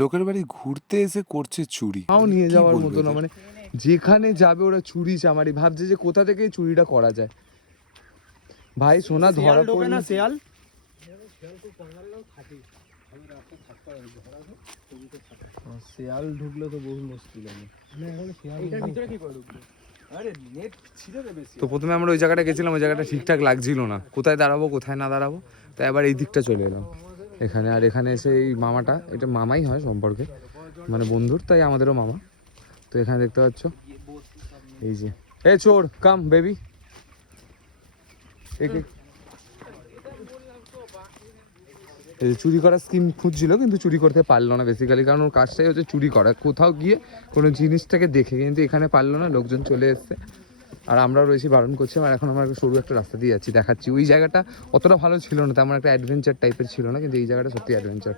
লোকের বাড়ি ঘুরতে এসে করছে চুরি, তাও নিয়ে কি যাওয়ার বলবো মতো না, এদের? মানে যেখানে যাবে ওরা চুরি চামারি ভাবছে যে কোথা থেকে এই চুরিটা করা যায়। ভাই সোনা ধরা পড়লে শিয়াল শিয়াল ঢুকলে তো বহু মুশকিল হবে। এটার ভিতরে কি করে ঢুকবে? আরে নেট ছিঁড়ে দেবে। তো প্রথমে আমরা ওই জায়গাটা গেছিলাম, ওই জায়গাটা ঠিকঠাক লাগছিল না, কোথায় দাঁড়াবো কোথায় না দাঁড়াবো, তাই আবার এই দিকটা চলে এলাম এখানে। আর এখানে এসে এই মামাটা, এটা মামাই হয় সম্পর্কে, মানে বন্ধুর, তাই আমাদেরও মামা। তো এখানে দেখতে পাচ্ছ এই যে, এ চোর কাম বেবি, এই চুরি করার স্কিম খুঁজছিল কিন্তু চুরি করতে পারলো না বেসিক্যালি, কারণ ওর কাজটাই হচ্ছে চুরি করা, কোথাও গিয়ে কোনো জিনিসটাকে দেখে, কিন্তু এখানে পারলো না, লোকজন চলে এসছে আর আমরাও রয়েছি বারণ করছিলাম। আর এখন আমরা সরু একটা রাস্তা দিয়ে যাচ্ছি, দেখাচ্ছি। ওই জায়গাটা অতটা ভালো ছিল না, তেমন একটা অ্যাডভেঞ্চার টাইপের ছিল না, কিন্তু এই জায়গাটা সত্যি অ্যাডভেঞ্চার।